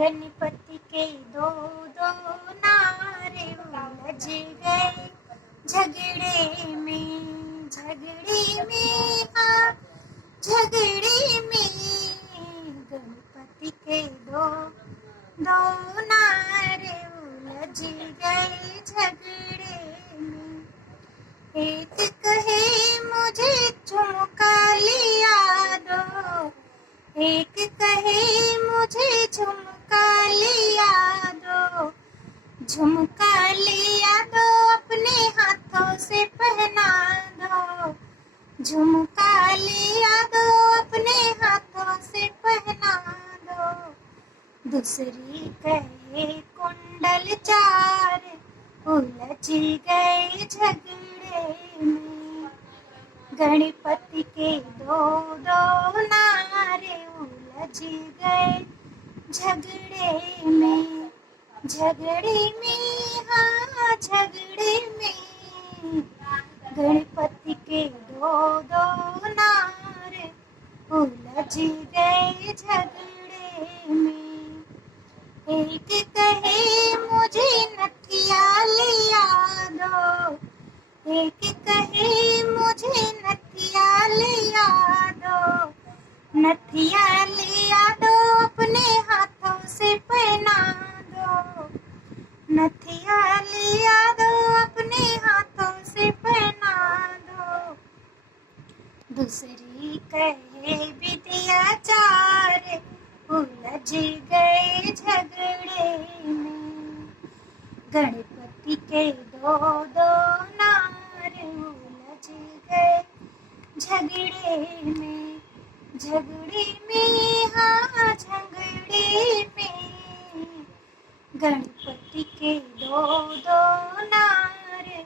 गणपति के दो दो नारे उलझ गए झगड़े में हाँ झगड़े में। गणपति के दो दो नारे उलझ गए झगड़े में। एक कहे मुझे झुमका लिया दो, एक कहे मुझे झुमका लिया दो, झुमका लिया दो अपने हाथों से पहना दो, झुमका लिया दो अपने हाथों से पहना दो। दूसरी कहे कुंडल चार उलझ गए झगड़े में। गणपति के दो दो नारे उलझ गए झगड़े में, हाँ झगड़े में। गणपति के दो दो नारे उलझ गए झगड़े में। एक कहे मुझे नथिया लिया दो, एक कहे मुझे नथिया लिया दो, नथिया लिया दो अपने हाथों से पहना दो, नथिया लिया दो अपने हाथों से पहना दो। दूसरी कहे विद्या चार उलझ गए झगड़े में। गणपति के दो दो नारे उलझ गए झगड़े में, हाँ झगड़े में। गणपति के दो दो नारे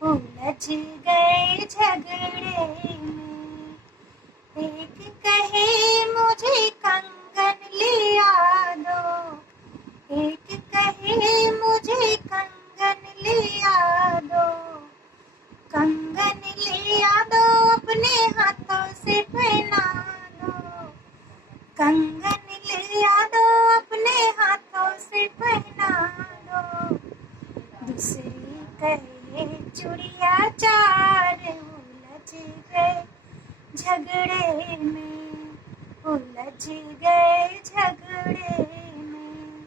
उलझ गए झगड़े में। एक कहे मुझे कंगन लिया दो, एक कहे मुझे कंगन लिया दो, कंगन लिया दो अपने हाथों से पहना दो, कंगन लिया दो अपने हाथों से पहना दो। दूसरी कहे चूड़िया चार उलझ गए झगड़े में, उलझ गए झगड़े में।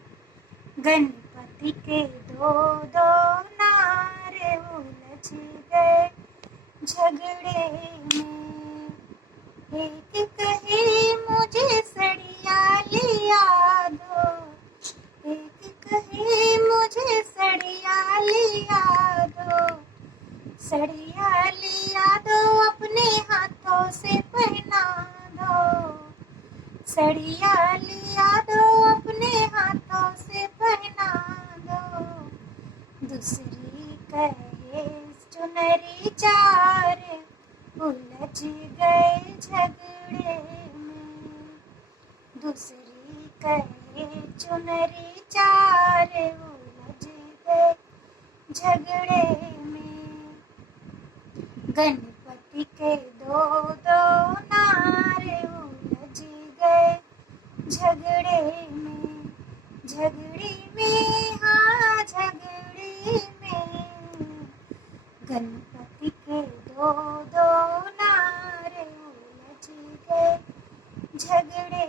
गणपति के दो दो नारे उलझ गए झगड़े में। एक कहे मुझे सड़िया लिया दो, एक कहे मुझे सड़िया लिया दो, सड़िया लिया दो अपने हाथों से पहना दो, सड़िया लिया दो अपने हाथों से पहना दो। दूसरी कहे चुनरी चार उलझ गए झगड़े में। दूसरी कहे चुनरी चार उलझ गए झगड़े में। गणपति के दो दो नारे उलझ गए झगड़े में, हाँ झगड़े में। गणपति के दो दो नारे उलझ गए झगड़े